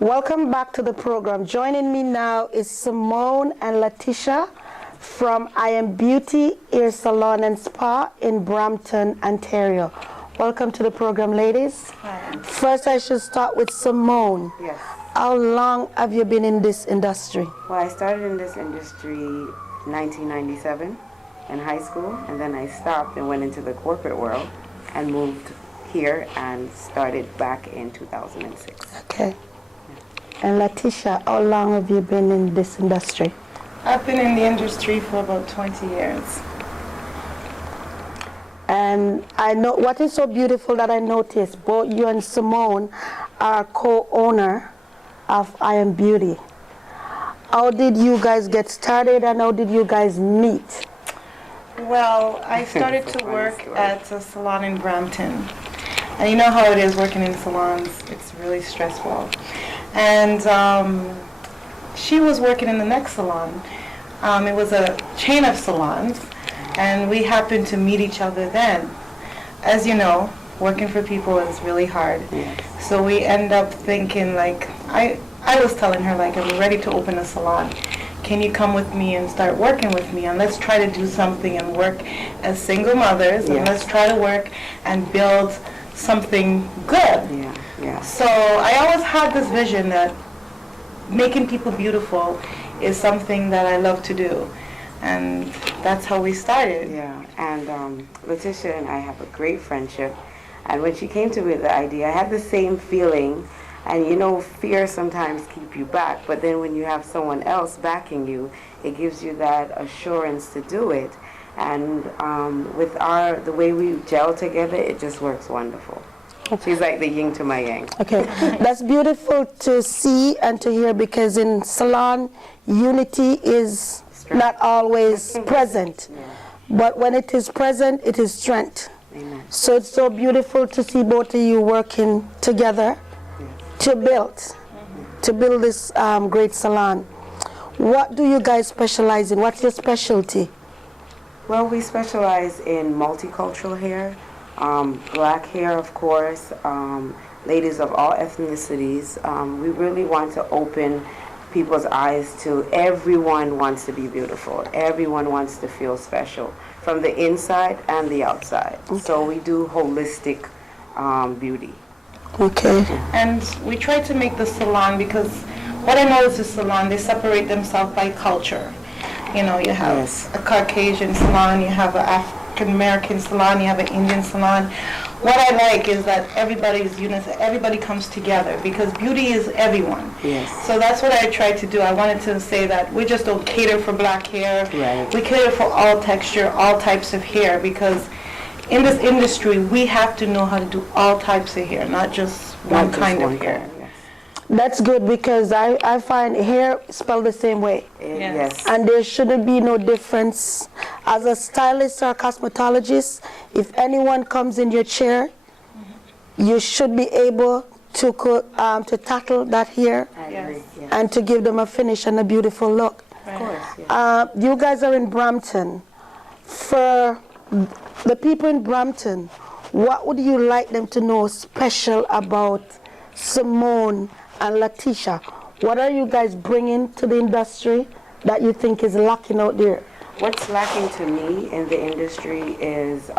Welcome back to the program. Joining me now is Semonne and Letitia from I Am Beauty Salon and Spa in Brampton, Ontario. Welcome to the program, ladies. Hi. First, I should start with Semonne. Yes. How long have you been in this industry? Well, I started in this industry 1997 in high school, and then I stopped and went into the corporate world and moved here and started back in 2006. Okay. And Letitia, how long have you been in this industry? I've been in the industry for about 20 years. And I know what is so beautiful that I noticed, both you and Semonne are co-owner of I Am Beauty. How did you guys get started and how did you guys meet? Well, I started to work at a salon in Brampton. And you know how it is working in salons, it's really stressful. And she was working in the next salon. It was a chain of salons, and we happened to meet each other then. As you know, working for people is really hard. Yes. So we end up thinking, like, I was telling her, like, I'm ready to open a salon. Can you come with me and start working with me? And let's try to do something and work as single mothers, and let's try to work and build something good. Yeah. So I always had this vision that making people beautiful is something that I love to do. And that's how we started. Yeah, and Letitia and I have a great friendship. And when she came to me with the idea, I had the same feeling. And you know, fear sometimes keep you back, but then when you have someone else backing you, it gives you that assurance to do it. And with the way we gel together, it just works wonderful. She's like the yin to my yang. Okay, that's beautiful to see and to hear, because in salon, unity is not always present. But when it is present, it is strength. Amen. So it's so beautiful to see both of you working together to build this great salon. What do you guys specialize in? What's your specialty? Well, we specialize in multicultural hair, black hair, of course, ladies of all ethnicities. We really want to open people's eyes to everyone wants to be beautiful. Everyone wants to feel special from the inside and the outside. Okay. So we do holistic beauty. Okay. And we try to make the salon, because what I know is the salon, they separate themselves by culture. You know, you have a Caucasian salon, you have an African American salon, you have an Indian salon. What I like is that everybody comes together, because beauty is everyone. Yes. So that's what I tried to do. I wanted to say that we just don't cater for black hair. Right. We cater for all texture, all types of hair, because in this industry, we have to know how to do all types of hair, not just one kind of hair. That's good, because I find hair spelled the same way. Yes. And there shouldn't be no difference. As a stylist or a cosmetologist, if anyone comes in your chair, you should be able to tackle that hair and to give them a finish and a beautiful look. Of course. You guys are in Brampton. For the people in Brampton, what would you like them to know special about Semonne and Letitia? What are you guys bringing to the industry that you think is lacking out there? What's lacking to me in the industry is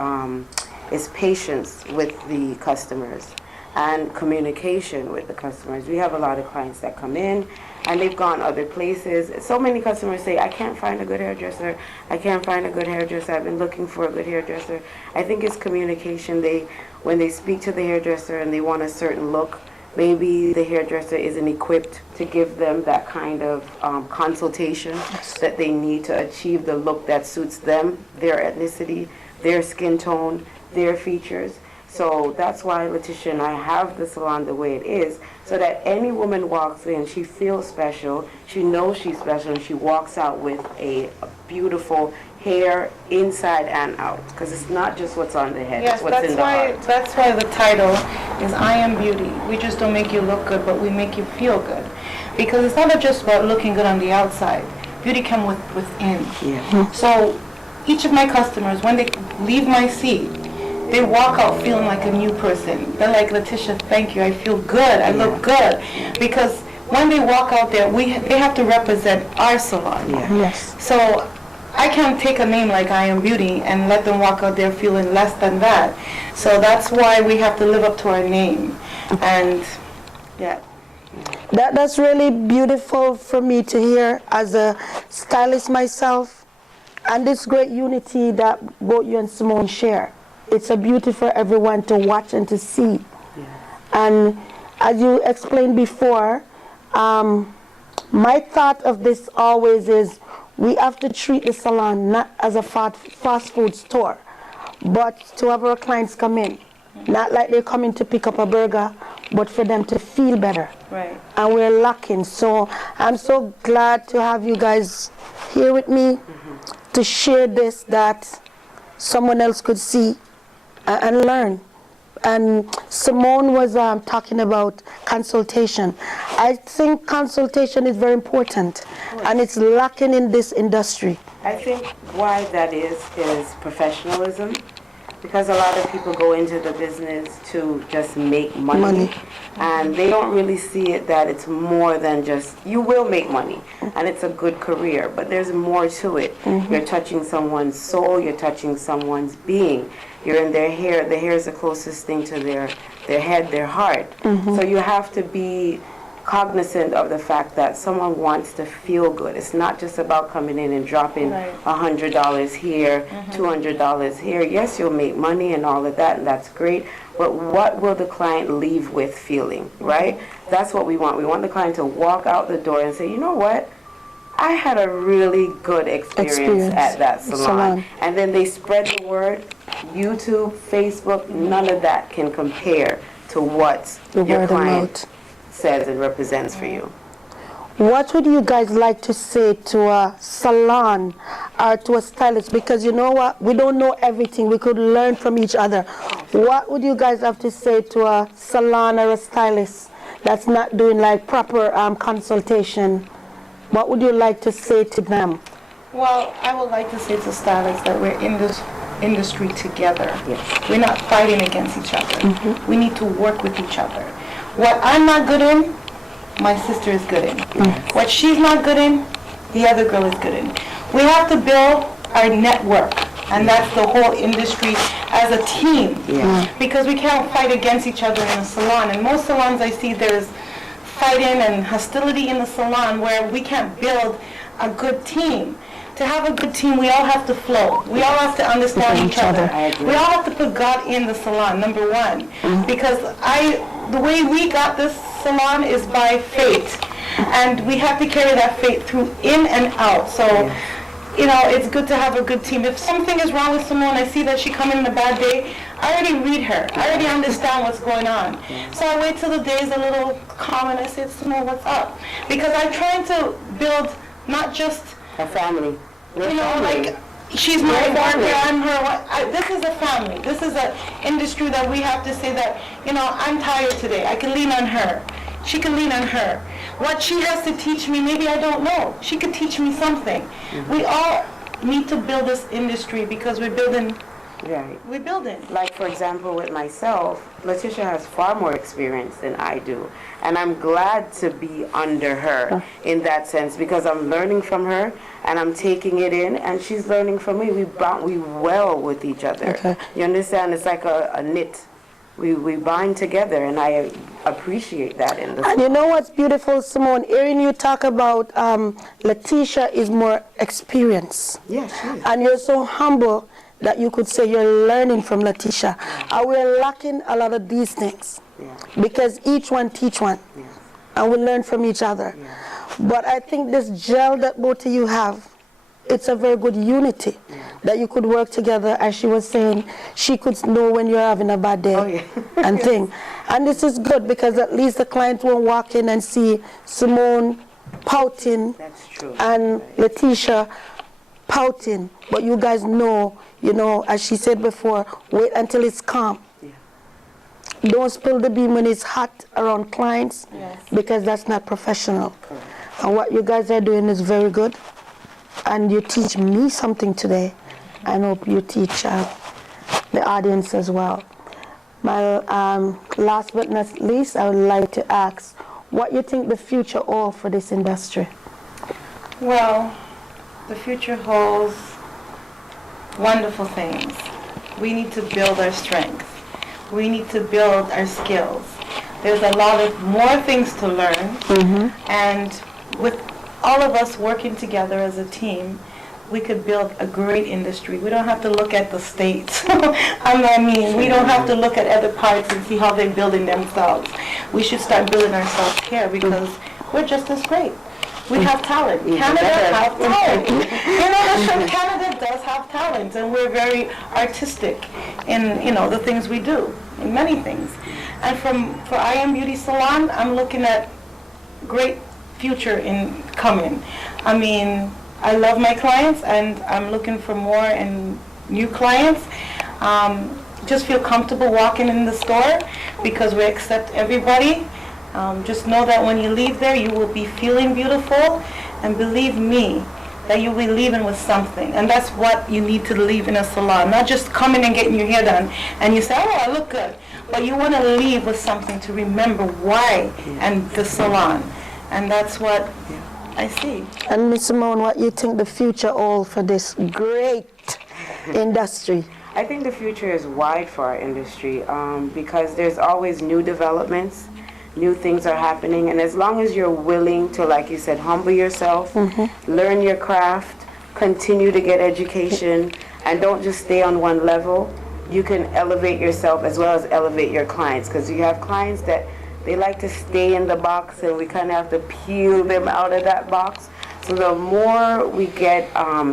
patience with the customers and communication with the customers. We have a lot of clients that come in and they've gone other places. So many customers say, I can't find a good hairdresser. I can't find a good hairdresser. I've been looking for a good hairdresser. I think it's communication. When they speak to the hairdresser and they want a certain look, maybe the hairdresser isn't equipped to give them that kind of consultation that they need to achieve the look that suits them, their ethnicity, their skin tone, their features. So that's why Letitia and I have the salon the way it is, so that any woman walks in, she feels special, she knows she's special, and she walks out with a beautiful hair inside and out. Because it's not just what's on the head, it's what's in the heart. That's why the title is I Am Beauty. We just don't make you look good, but we make you feel good. Because it's not just about looking good on the outside. Beauty comes within. Yeah. So each of my customers, when they leave my seat, they walk out feeling like a new person. They're like, Letitia, thank you, I feel good, I look good. Because when they walk out there, they have to represent our salon. Yeah. Yes. So I can't take a name like I Am Beauty and let them walk out there feeling less than that. So that's why we have to live up to our name. And yeah. That's really beautiful for me to hear as a stylist myself, and this great unity that both you and Semonne share. It's a beauty for everyone to watch and to see. Yeah. And as you explained before, my thought of this always is we have to treat the salon not as a fast food store, but to have our clients come in. Not like they're coming to pick up a burger, but for them to feel better. Right. And we're lacking. So I'm so glad to have you guys here with me to share this that someone else could see and learn. And Semonne was talking about consultation. I think consultation is very important, and it's lacking in this industry. I think why that is professionalism. Because a lot of people go into the business to just make money, and they don't really see it that it's more than just, you will make money, and it's a good career, but there's more to it. You're touching someone's soul, you're touching someone's being. You're in their hair. The hair is the closest thing to their head, their heart. So you have to be cognizant of the fact that someone wants to feel good. It's not just about coming in and dropping $100 here, $200 here. Yes, you'll make money and all of that, and that's great, but what will the client leave with feeling, right? That's what we want. We want the client to walk out the door and say, you know what? I had a really good experience at that salon. And then they spread the word. YouTube, Facebook, none of that can compare to what your client says and represents for you. What would you guys like to say to a salon or to a stylist? Because you know what, we don't know everything. We could learn from each other. What would you guys have to say to a salon or a stylist that's not doing like proper consultation? What would you like to say to them? Well, I would like to say to stylists that we're in this industry together. Yes. We're not fighting against each other. We need to work with each other. What I'm not good in, my sister is good in. What she's not good in, the other girl is good in. We have to build our network, and that's the whole industry as a team. Because we can't fight against each other in a salon. And most salons I see there's fighting and hostility in the salon where we can't build a good team. To have a good team, we all have to flow. We all have to understand each other. We all have to put God in the salon, number one. Because the way we got this salon is by faith. And we have to carry that faith through in and out. So, you know, it's good to have a good team. If something is wrong with someone, I see that she come in a bad day, I already read her. I already understand what's going on. So I wait till the day is a little calm and I say, Semonne, what's up? Because I'm trying to build not just a family. You know, like, she's my partner, I'm her. This is a family. This is an industry that we have to say that, you know, I'm tired today. I can lean on her. She can lean on her. What she has to teach me, maybe I don't know. She could teach me something. We all need to build this industry because we're building. Right. We're building. Like, for example, with myself, Letitia has far more experience than I do. And I'm glad to be under her in that sense because I'm learning from her and I'm taking it in and she's learning from me. We well with each other. You understand? It's like a knit. We bind together, and I appreciate that in the And you know what's beautiful, Semonne? Hearing you talk about Letitia is more experience. Yes, she is. And you're so humble that you could say you're learning from Letitia. And we're lacking a lot of these things because each one teach one. And we learn from each other. But I think this gel that both of you have, it's a very good unity that you could work together. As she was saying, she could know when you're having a bad day and thing. And this is good because at least the client won't walk in and see Semonne pouting and Letitia pouting. But you guys know, you know, as she said before, wait until it's calm. Don't spill the bean when it's hot around clients because that's not professional. And what you guys are doing is very good. And you teach me something today. I hope you teach the audience as well. My last but not least, I would like to ask, what you think the future holds for this industry? Well, the future holds wonderful things. We need to build our strength. We need to build our skills. There's a lot of more things to learn. And with all of us working together as a team, we could build a great industry. We don't have to look at the states. I mean, we don't have to look at other parts and see how they're building themselves. We should start building ourselves here because we're just as great. We have talent. Canada has talent. Canada does have talent, and we're very artistic in the things we do, in many things. And for I Am Beauty Salon, I'm looking at great future in coming. I mean, I love my clients, and I'm looking for more and new clients. Just feel comfortable walking in the store because we accept everybody. Just know that when you leave there, you will be feeling beautiful, and believe me, that you'll be leaving with something. And that's what you need to leave in a salon, not just coming and getting your hair done, and you say, oh, I look good. But you want to leave with something to remember why and the salon. And that's what I see. And Ms. Semonne, what you think the future holds for this great industry? I think the future is wide for our industry because there's always new developments, new things are happening, and as long as you're willing to, like you said, humble yourself, learn your craft, continue to get education, and don't just stay on one level, you can elevate yourself as well as elevate your clients, because you have clients that they like to stay in the box, and we kind of have to peel them out of that box. So the more we get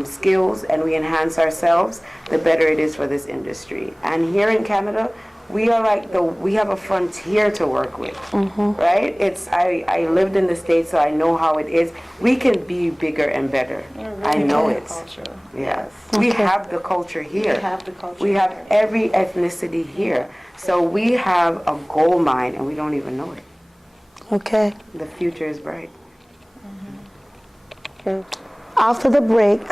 skills and we enhance ourselves, the better it is for this industry. And here in Canada, we are we have a frontier to work with, right? I lived in the States, so I know how it is. We can be bigger and better. I know it. Yes. We have the culture here. We have every ethnicity here. So we have a gold mine, and we don't even know it. Okay. The future is bright. After the break,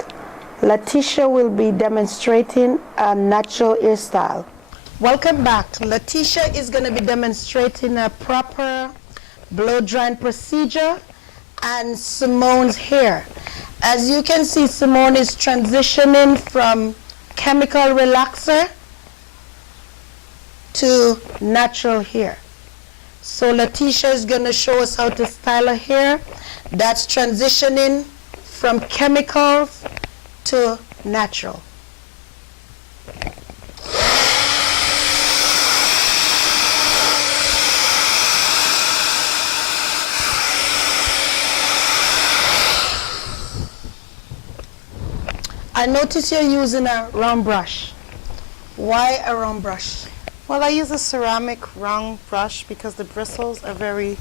Letitia will be demonstrating a natural hairstyle. Welcome back. Letitia is going to be demonstrating a proper blow drying procedure and Semonne's hair. As you can see, Semonne is transitioning from chemical relaxer to natural hair. So Letitia is going to show us how to style her hair. That's transitioning from chemicals to natural. I notice you're using a round brush. Why a round brush? Well, I use a ceramic round brush because the bristles are very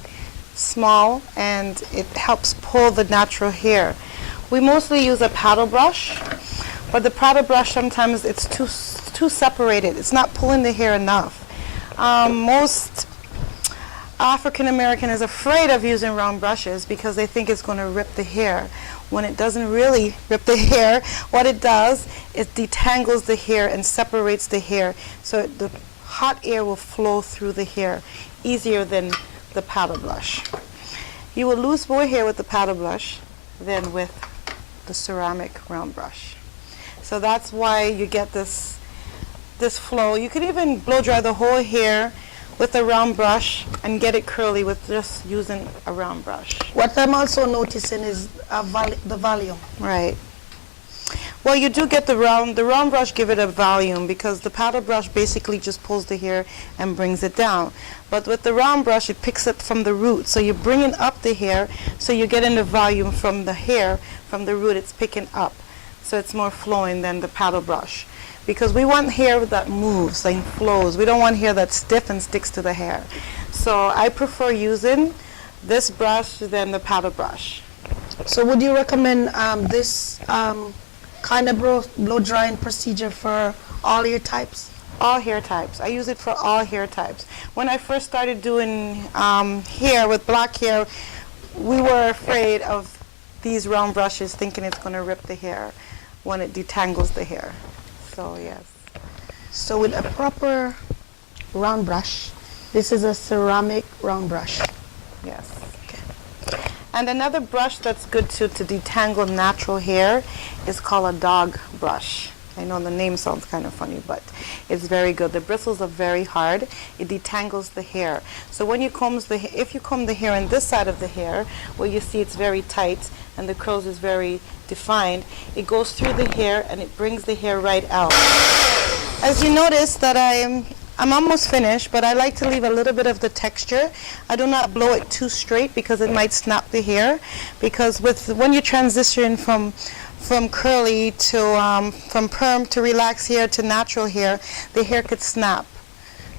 small and it helps pull the natural hair. We mostly use a paddle brush, but the paddle brush sometimes it's too separated. It's not pulling the hair enough. Most African American is afraid of using round brushes because they think it's going to rip the hair. When it doesn't really rip the hair, what it does, it detangles the hair and separates the hair so the hot air will flow through the hair easier than the paddle brush. You will lose more hair with the paddle brush than with the ceramic round brush. So that's why you get this flow. You could even blow dry the whole hair with a round brush and get it curly with just using a round brush. What I'm also noticing is the volume. Right. Well, you do get the round brush give it a volume because the paddle brush basically just pulls the hair and brings it down. But with the round brush, it picks it from the root. So you're bringing up the hair, so you're getting the volume from the hair, from the root, it's picking up. So it's more flowing than the paddle brush. Because we want hair that moves and flows. We don't want hair that's stiff and sticks to the hair. So I prefer using this brush than the paddle brush. So would you recommend this kind of blow drying procedure for all hair types? All hair types. I use it for all hair types. When I first started doing hair with black hair, we were afraid of these round brushes thinking it's going to rip the hair when it detangles the hair. So yes. So with a proper round brush, this is a ceramic round brush. Yes. And another brush that's good to detangle natural hair is called a dog brush. I know the name sounds kind of funny, but it's very good. The bristles are very hard. It detangles the hair. So when you if you comb the hair on this side of the hair, where you see it's very tight and the curls is very defined, it goes through the hair and it brings the hair right out. As you notice that I'm almost finished, but I like to leave a little bit of the texture. I do not blow it too straight because it might snap the hair. Because when you transition from curly to from perm to relaxed hair to natural hair, the hair could snap,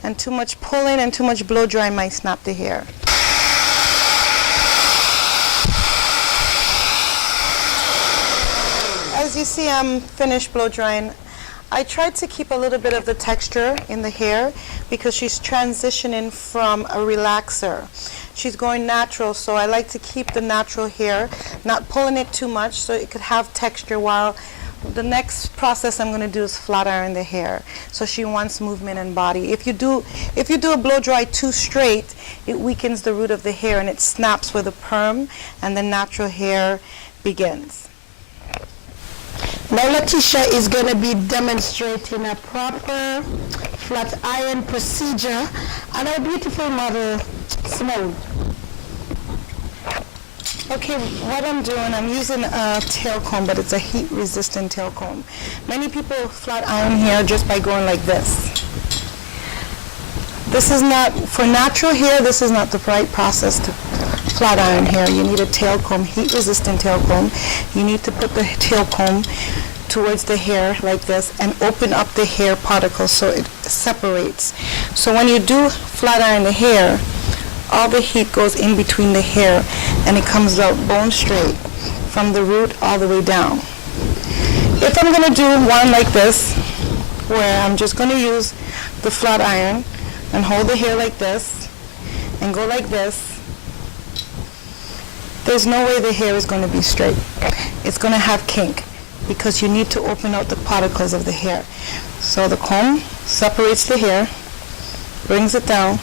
and too much pulling and too much blow dry might snap the hair. As you see, I'm finished blow drying. I tried to keep a little bit of the texture in the hair because she's transitioning from a relaxer. She's going natural, so I like to keep the natural hair, not pulling it too much so it could have texture, while the next process I'm going to do is flat iron the hair. So she wants movement and body. If you do a blow dry too straight, it weakens the root of the hair and it snaps with a perm and the natural hair begins. Now Letitia is going to be demonstrating a proper flat iron procedure on our beautiful model, Semonne. Okay, what I'm doing, I'm using a tail comb, but it's a heat-resistant tail comb. Many people flat iron hair just by going like this. This is not, for natural hair, this is not the right process to flat iron hair. You need a tail comb, heat-resistant tail comb. You need to put the tail comb towards the hair like this and open up the hair particles so it separates. So when you do flat iron the hair, all the heat goes in between the hair and it comes out bone straight from the root all the way down. If I'm going to do one like this, where I'm just going to use the flat iron and hold the hair like this and go like this, there's no way the hair is going to be straight. It's going to have kink because you need to open out the particles of the hair. So the comb separates the hair, brings it down,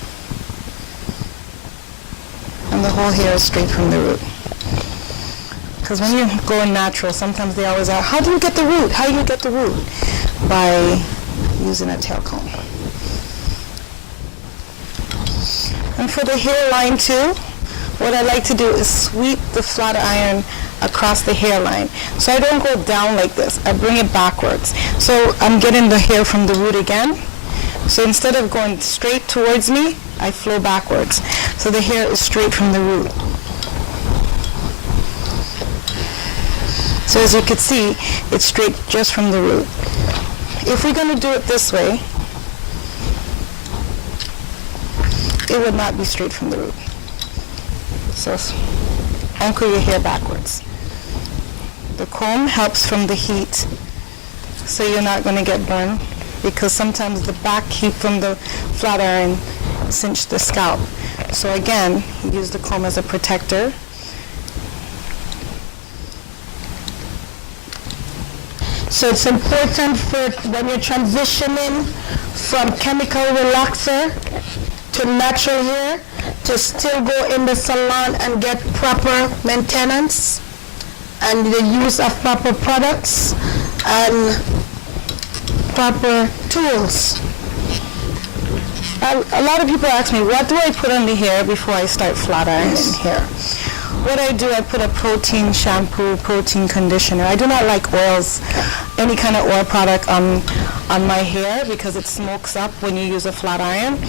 and the whole hair is straight from the root. Because when you're going natural, sometimes they always ask, how do you get the root? How do you get the root? By using a tail comb. And for the hairline too, what I like to do is sweep the flat iron across the hairline. So I don't go down like this. I bring it backwards. So I'm getting the hair from the root again. So instead of going straight towards me, I flow backwards. So the hair is straight from the root. So as you can see, it's straight just from the root. If we're going to do it this way, it would not be straight from the root. So anchor your hair backwards. The comb helps from the heat, so you're not going to get burned, because sometimes the back heat from the flat iron cinch the scalp. So again, use the comb as a protector. So it's important for when you're transitioning from chemical relaxer to natural hair to still go in the salon and get proper maintenance and the use of proper products and proper tools. A lot of people ask me, what do I put on the hair before I start flat ironing hair? What I do, I put a protein shampoo, protein conditioner. I do not like oils, any kind of oil product on my hair, because it smokes up when you use a flat iron.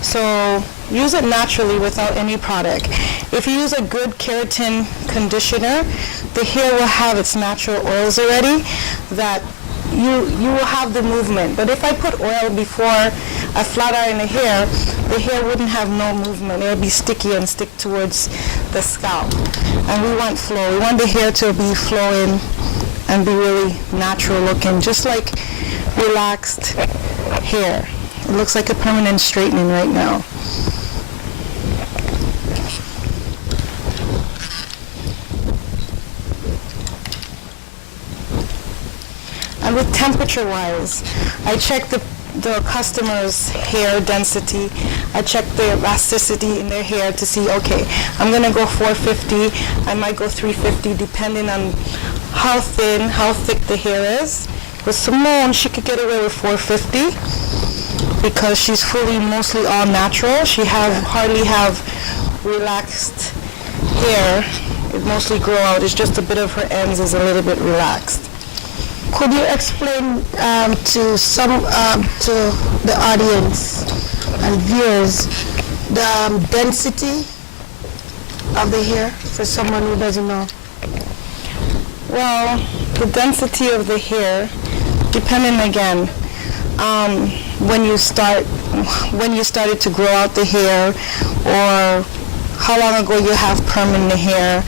So use it naturally without any product. If you use a good keratin conditioner, the hair will have its natural oils already that you will have the movement. But if I put oil before I flat iron the hair wouldn't have no movement. It would be sticky and stick towards the scalp. And we want flow. We want the hair to be flowing and be really natural looking, just like relaxed hair. It looks like a permanent straightening right now. And with temperature-wise, I check the the customer's hair density. I check the elasticity in their hair to see, okay, I'm going to go 450, I might go 350, depending on how thin, how thick the hair is. With Semonne, she could get away with 450 because she's mostly all natural. She hardly have relaxed hair. It mostly grow out. It's just a bit of her ends is a little bit relaxed. Could you explain to the audience and viewers the density of the hair for someone who doesn't know? Well, the density of the hair, depending again, when you started to grow out the hair, or how long ago you have permanent hair,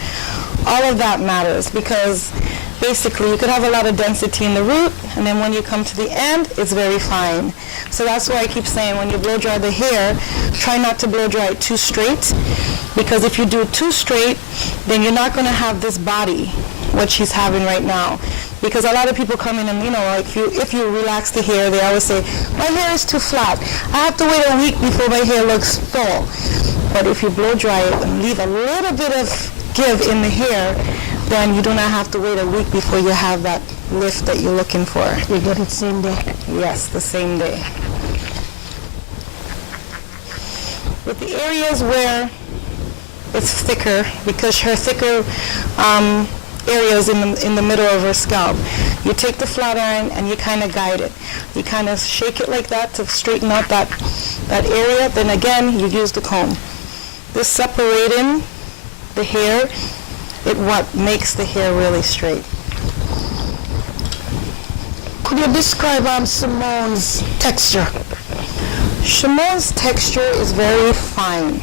all of that matters, because basically you could have a lot of density in the root, and then when you come to the end, it's very fine. So that's why I keep saying when you blow dry the hair, try not to blow dry it too straight, because if you do it too straight, then you're not going to have this body, what she's having right now. Because a lot of people come in and, like if you relax the hair, they always say, my hair is too flat. I have to wait a week before my hair looks full. But if you blow dry it and leave a little bit of give in the hair, then you do not have to wait a week before you have that lift that you're looking for. You get it same day? Yes, the same day. With the areas where it's thicker, because her thicker areas in the middle of her scalp, you take the flat iron and you kind of guide it. You kind of shake it like that to straighten out that area. Then again, you use the comb. This separating the hair, what makes the hair really straight. Could you describe Semonne's texture? Semonne's texture is very fine.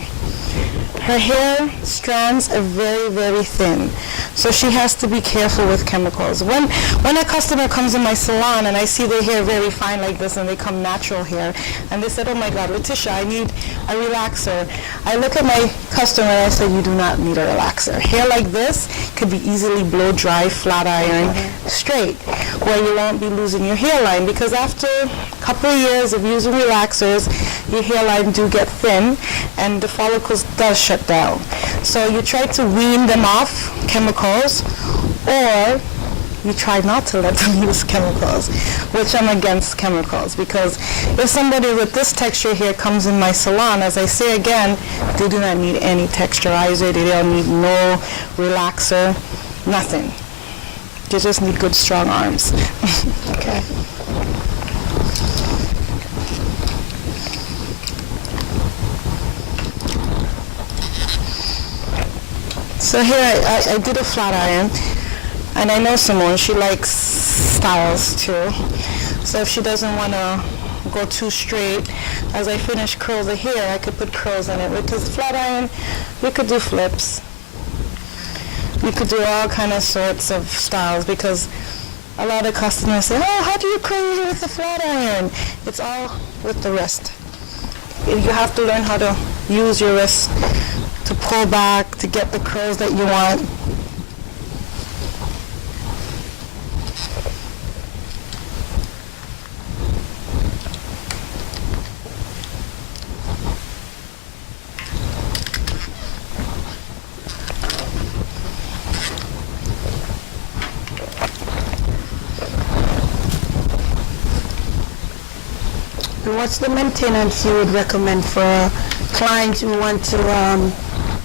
Her hair strands are very, very thin, so she has to be careful with chemicals. When a customer comes in my salon and I see their hair very fine like this and they come natural hair, and they said, oh my God, Letitia, I need a relaxer. I look at my customer and I say, you do not need a relaxer. Hair like this could be easily blow dry, flat iron, straight, where you won't be losing your hairline, because after a couple of years of using relaxers, your hairline do get thin and the follicles does shut down. So you try to wean them off chemicals, or you try not to let them use chemicals, which I'm against chemicals, because if somebody with this texture here comes in my salon, as I say again, they do not need any texturizer, they don't need no relaxer, nothing. They just need good strong arms. Okay. So here I did a flat iron, and I know Semonne, she likes styles too. So if she doesn't want to go too straight, as I finish curl the hair, I could put curls in it. Because flat iron, you could do flips. You could do all kind of sorts of styles, because a lot of customers say, oh, how do you curl your hair with a flat iron? It's all with the wrist. You have to learn how to use your wrist to pull back, to get the curls that you want. And what's the maintenance you would recommend for a client who want to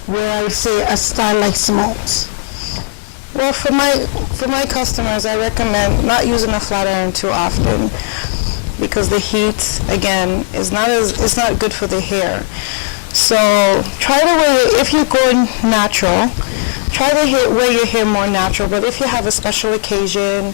wear, I would say, a style like Semonne's? Well, for my customers, I recommend not using a flat iron too often, because the heat, again, is not good for the hair. So try to wear, if you're going natural, try to wear your hair more natural. But if you have a special occasion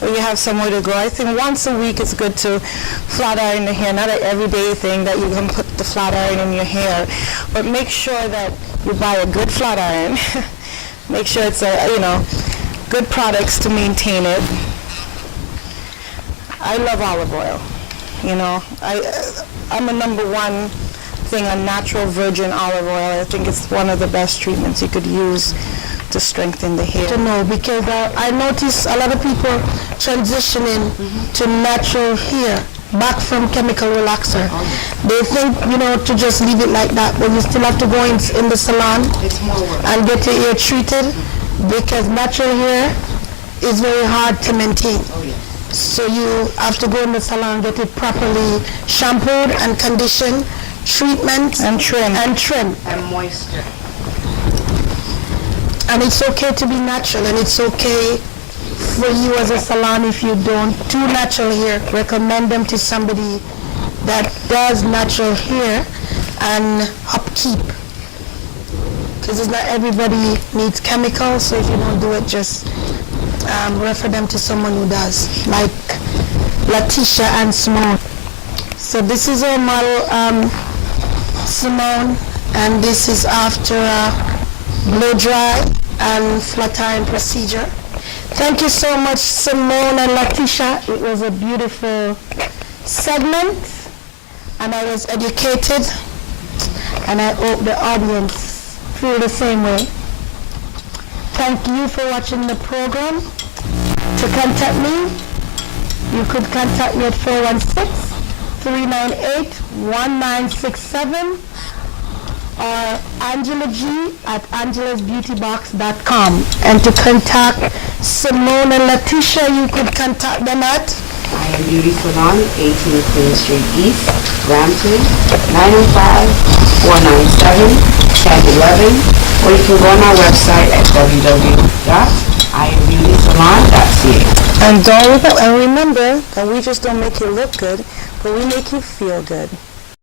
or you have somewhere to go, I think once a week it's good to flat iron the hair. Not an everyday thing that you can put the flat iron in your hair, but make sure that you buy a good flat iron. Make sure it's good products to maintain it. I love olive oil. I'm a #1 thing on natural virgin olive oil. I think it's one of the best treatments you could use to strengthen the hair. To know, because I notice a lot of people transitioning to natural hair. back from chemical relaxer. They think, to just leave it like that, but you still have to go in the salon and get your hair treated, because natural hair is very hard to maintain. So you have to go in the salon, get it properly shampooed and conditioned, treatment And trim. And moisture. And it's okay to be natural, and it's okay for you as a salon if you don't do natural hair. Recommend them to somebody that does natural hair and upkeep. Because it's not everybody needs chemicals, so if you don't do it, just refer them to someone who does, like Letitia and Semonne. So this is our model, Semonne, and this is after blow dry and flat iron procedure. Thank you so much, Semonne and Letitia. It was a beautiful segment, and I was educated, and I hope the audience feel the same way. Thank you for watching the program. To contact me, you could contact me at 416-398-1967 or Angela G at angelasbeautybox.com. And to contact Semonne and Letitia, you could contact them at I Am Beauty Salon, 18 Queen Street East, Brampton, 905-497-1011. Or you can go on our website at www.iambeautysalon.ca. And remember that we just don't make you look good, but we make you feel good.